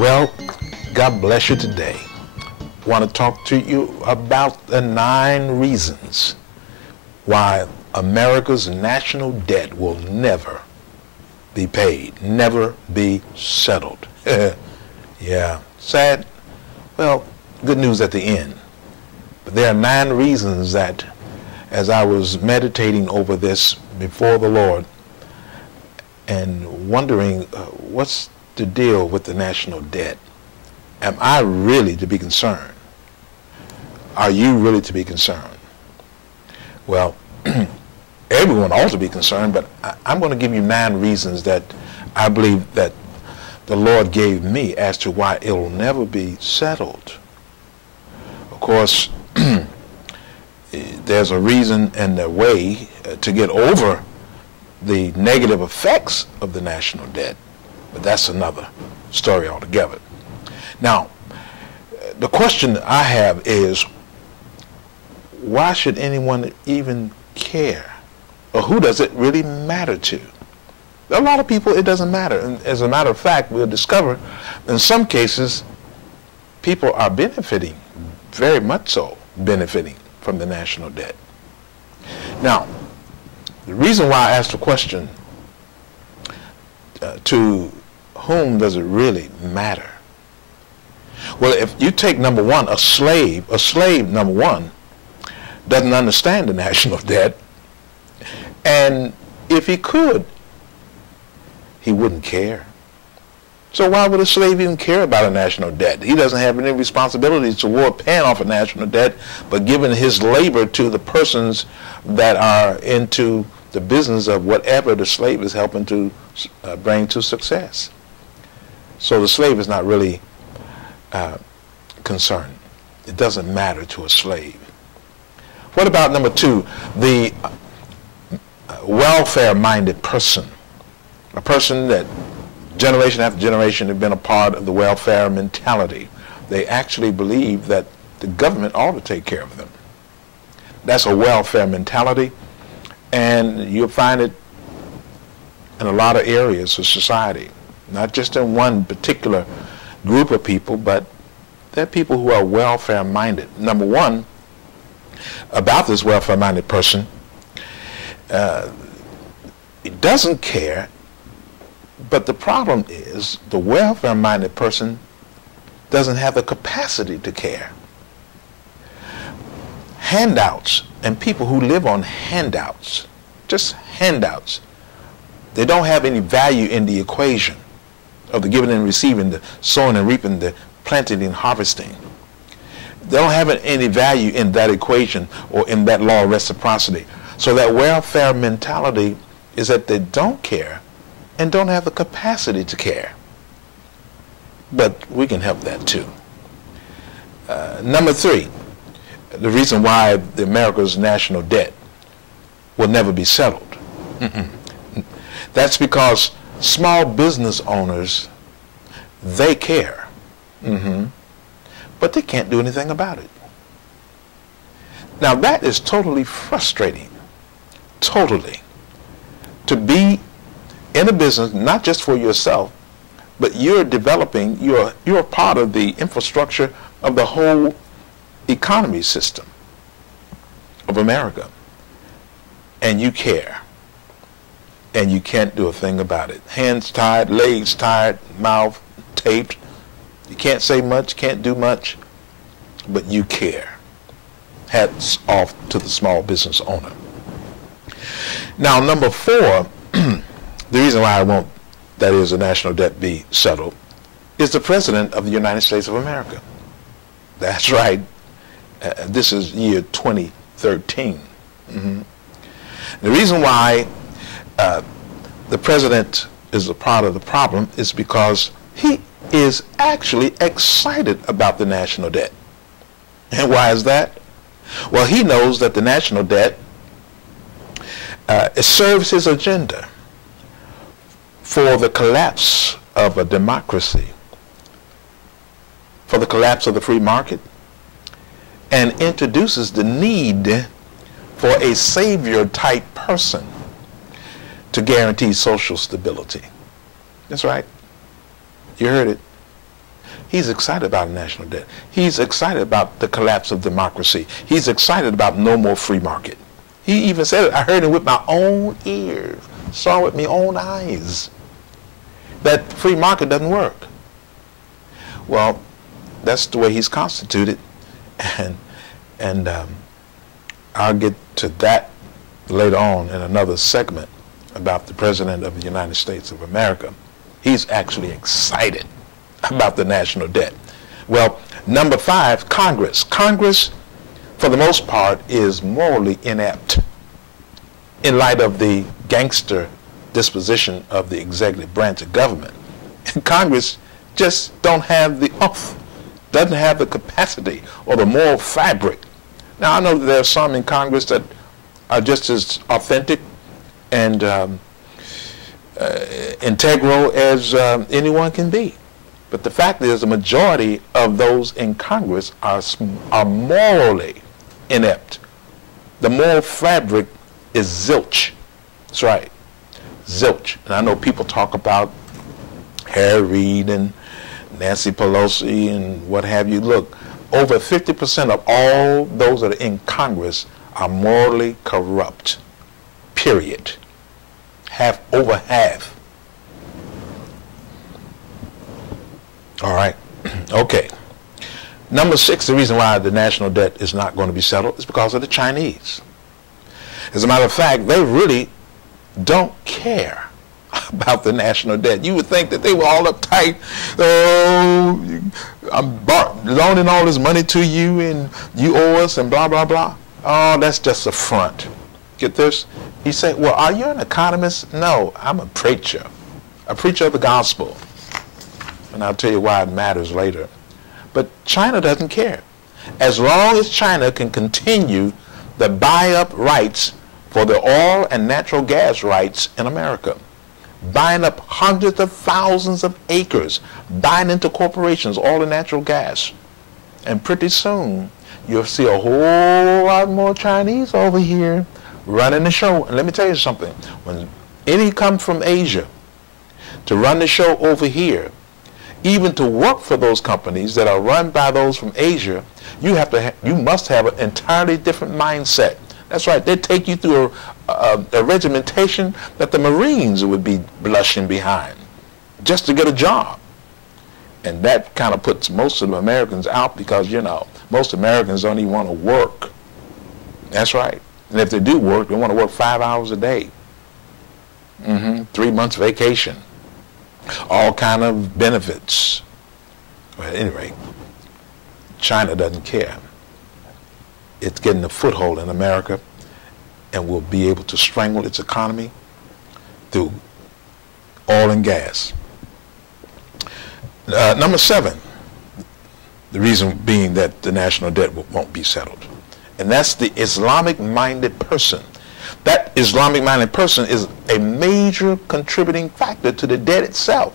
Well, God bless you today. I want to talk to you about the 9 reasons why America's national debt will never be paid, never be settled. Yeah, sad. Well, good news at the end. But there are 9 reasons that, as I was meditating over this before the Lord and wondering what's the deal with the national debt, am I really to be concerned? Are you really to be concerned? Well, everyone ought to be concerned, but I'm going to give you 9 reasons that I believe that the Lord gave me as to why it will never be settled. Of course, there's a reason and a way to get over the negative effects of the national debt, but that's another story altogether. Now, the question I have is, why should anyone even care? Or who does it really matter to? A lot of people, it doesn't matter. And as a matter of fact, we'll discover in some cases, people are benefiting, very much so benefiting from the national debt. Now, the reason why I asked the question, to whom does it really matter? Well, if you take number one, a slave, number one, doesn't understand the national debt, and if he could, he wouldn't care. So why would a slave even care about a national debt? He doesn't have any responsibilities toward paying off a national debt, but giving his labor to the persons that are into the business of whatever the slave is helping to bring to success. So the slave is not really concerned. It doesn't matter to a slave. What about number 2, the welfare-minded person? A person that generation after generation have been a part of the welfare mentality. They actually believe that the government ought to take care of them. That's a welfare mentality, and you'll find it in a lot of areas of society, not just in one particular group of people, but there are people who are welfare-minded. Number one, about this welfare-minded person, he doesn't care, but the problem is the welfare-minded person doesn't have the capacity to care. Handouts and people who live on handouts, just handouts, they don't have any value in the equation of the giving and receiving, the sowing and reaping, the planting and harvesting. They don't have any value in that equation or in that law of reciprocity. So that welfare mentality is that they don't care and don't have the capacity to care. But we can help that too. Number 3, the reason why America's national debt will never be settled. That's because small business owners, they care. But they can't do anything about it. Now that is totally frustrating. Totally. To be in a business, not just for yourself, but you're developing, you're part of the infrastructure of the whole economy system of America. And you care. And you can't do a thing about it. Hands tied, legs tied, mouth taped. You can't say much, can't do much, but you care. Hats off to the small business owner. Now, number 4, the reason why I want, that is, the national debt be settled, is the President of the United States of America. That's right. This is year 2013. The reason why the President is a part of the problem is because he is actually excited about the national debt. And why is that? Well, he knows that the national debt it serves his agenda for the collapse of a democracy, for the collapse of the free market, and introduces the need for a savior-type person to guarantee social stability. That's right. You heard it. He's excited about the national debt. He's excited about the collapse of democracy. He's excited about no more free market. He even said it. I heard it with my own ears, saw it with my own eyes, that free market doesn't work. Well, that's the way he's constituted, and I'll get to that later on in another segment about the President of the United States of America. He's actually excited about the national debt. Well, number 5, Congress. Congress, for the most part, is morally inept in light of the gangster disposition of the executive branch of government. And Congress just don't have the oomph, doesn't have the capacity or the moral fabric. Now, I know that there are some in Congress that are just as authentic and integral as anyone can be. But the fact is, the majority of those in Congress are morally inept. The moral fabric is zilch. That's right, zilch. And I know people talk about Harry Reid and Nancy Pelosi and what have you. Look, over 50% of all those that are in Congress are morally corrupt, period. Over half. All right, okay. Number 6, the reason why the national debt is not going to be settled is because of the Chinese. As a matter of fact, they really don't care about the national debt. You would think that they were all uptight. Oh, I'm loaning all this money to you and you owe us and blah, blah, blah. Oh, that's just a front. Get this? He said, well, are you an economist? No, I'm a preacher of the gospel. And I'll tell you why it matters later. But China doesn't care. As long as China can continue the buy-up rights for the oil and natural gas rights in America, buying up hundreds of thousands of acres, buying into corporations all the natural gas. And pretty soon, you'll see a whole lot more Chinese over here running the show. And let me tell you something. When any come from Asia to run the show over here, even to work for those companies that are run by those from Asia, you must have an entirely different mindset. That's right. They take you through a regimentation that the Marines would be blushing behind just to get a job. And that kind of puts most of the Americans out because, you know, most Americans don't even want to work. That's right. And if they do work, they want to work 5 hours a day. 3 months vacation. All kind of benefits. Well, at any rate, China doesn't care. It's getting a foothold in America and will be able to strangle its economy through oil and gas. Number 7, the reason being that the national debt won't be settled. And that's the Islamic-minded person. That Islamic-minded person is a major contributing factor to the debt itself.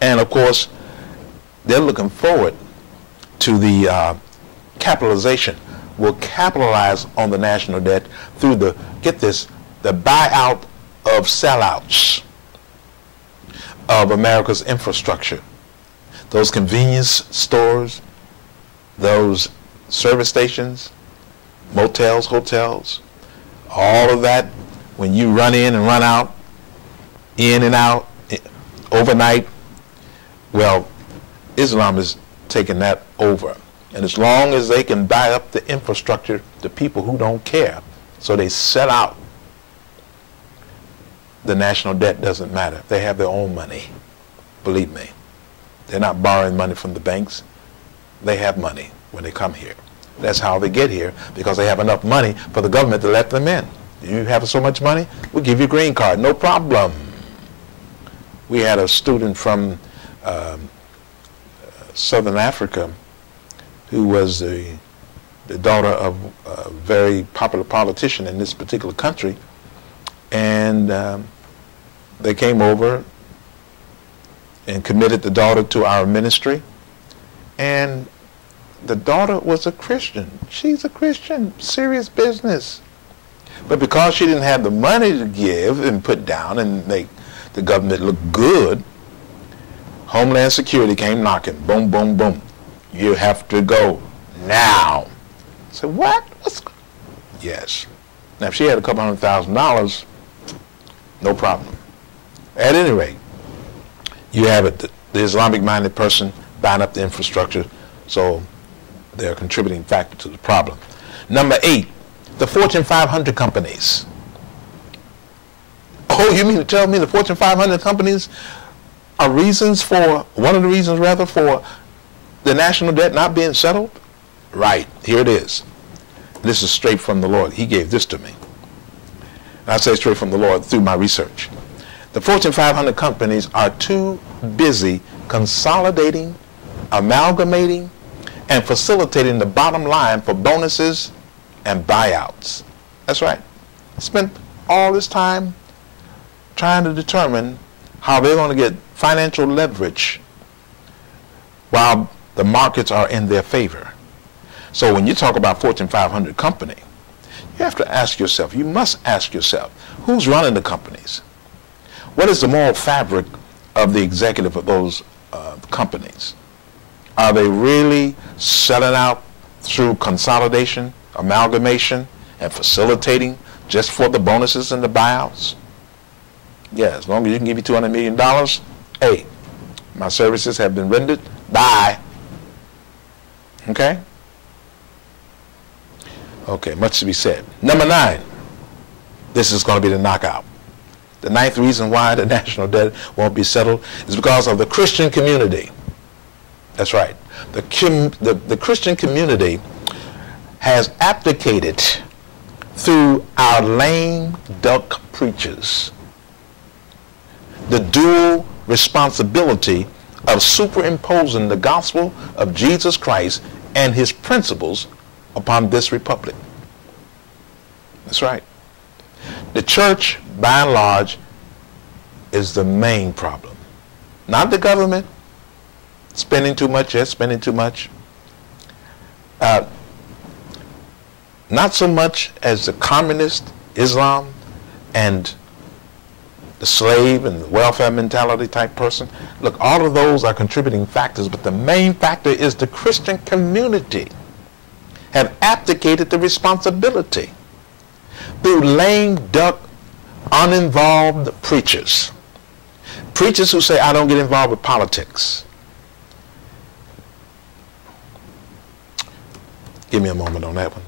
And of course, they're looking forward to the capitalization. Will capitalize on the national debt through the, get this, the buyout of sellouts of America's infrastructure. Those convenience stores, those service stations, motels, hotels, all of that, when you run in and run out, in and out, overnight, well, Islam is taking that over. And as long as they can buy up the infrastructure, the people who don't care, so they set out, the national debt doesn't matter. They have their own money, believe me. They're not borrowing money from the banks. They have money when they come here. That's how they get here, because they have enough money for the government to let them in. You have so much money, we'll give you a green card, no problem. We had a student from Southern Africa who was the daughter of a very popular politician in this particular country, and they came over and committed the daughter to our ministry, and the daughter was a Christian. She's a Christian, serious business. But because she didn't have the money to give and put down and make the government look good, Homeland Security came knocking. Boom, boom, boom. You have to go now. I said, what? Yes. Now, if she had a couple $100,000, no problem. At any rate, you have it, the Islamic-minded person buying up the infrastructure, so they're a contributing factor to the problem. Number 8, the Fortune 500 companies. Oh, you mean to tell me the Fortune 500 companies are reasons for, one of the reasons rather, for the national debt not being settled? Right, here it is. This is straight from the Lord. He gave this to me. And I say straight from the Lord through my research. The Fortune 500 companies are too busy consolidating, amalgamating, and facilitating the bottom line for bonuses and buyouts. That's right. Spent all this time trying to determine how they're going to get financial leverage while the markets are in their favor. So when you talk about Fortune 500 company, you have to ask yourself, you must ask yourself, who's running the companies? What is the moral fabric of the executive of those companies? Are they really selling out through consolidation, amalgamation, and facilitating just for the bonuses and the buyouts? Yeah, as long as you can give me $200 million, hey, my services have been rendered, bye. Okay? Okay, much to be said. Number 9, this is going to be the knockout. The 9th reason why the national debt won't be settled is because of the Christian community. That's right. The Christian community has abdicated through our lame duck preachers the dual responsibility of superimposing the gospel of Jesus Christ and his principles upon this republic. That's right. The church, by and large, is the main problem. Not the government spending too much, yes, spending too much. Not so much as the communist Islam and the slave and the welfare mentality type person. Look, all of those are contributing factors, but the main factor is the Christian community have abdicated the responsibility through lame duck, uninvolved preachers. Preachers who say, I don't get involved with politics. Give me a moment on that one.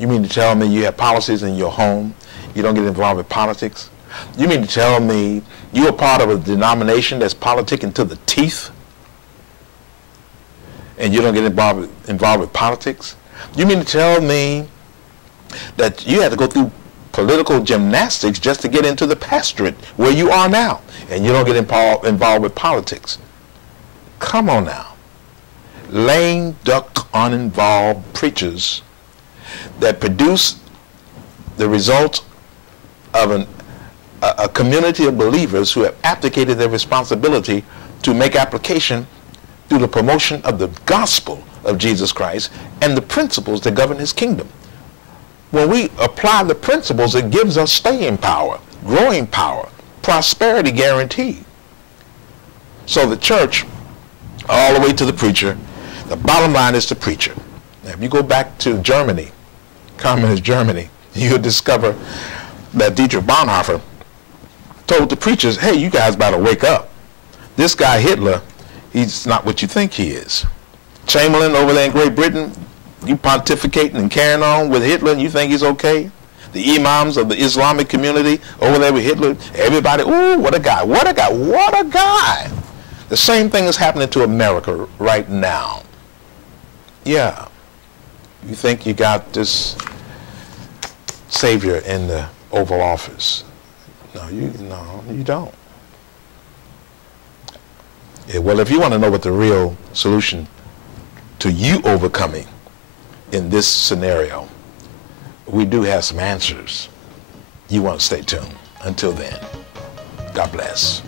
You mean to tell me you have policies in your home, you don't get involved with politics? You mean to tell me you're part of a denomination that's politicking to the teeth and you don't get involved with politics? You mean to tell me that you had to go through political gymnastics just to get into the pastorate where you are now and you don't get involved with politics? Come on now. Lame duck, uninvolved preachers that produce the result of a community of believers who have abdicated their responsibility to make application through the promotion of the gospel of Jesus Christ and the principles that govern his kingdom. When we apply the principles, it gives us staying power, growing power, prosperity guarantee. So the church, all the way to the preacher, the bottom line is the preacher. Now, if you go back to Germany, communist Germany, you'll discover that Dietrich Bonhoeffer told the preachers, hey, you guys better wake up. This guy Hitler, he's not what you think he is. Chamberlain over there in Great Britain, you pontificating and carrying on with Hitler and you think he's okay? The imams of the Islamic community over there with Hitler, everybody, ooh, what a guy, what a guy, what a guy. The same thing is happening to America right now. Yeah. You think you got this savior in the Oval Office. No, you don't. Yeah, well, if you want to know what the real solution to you overcoming in this scenario, we do have some answers. You want to stay tuned. Until then, God bless.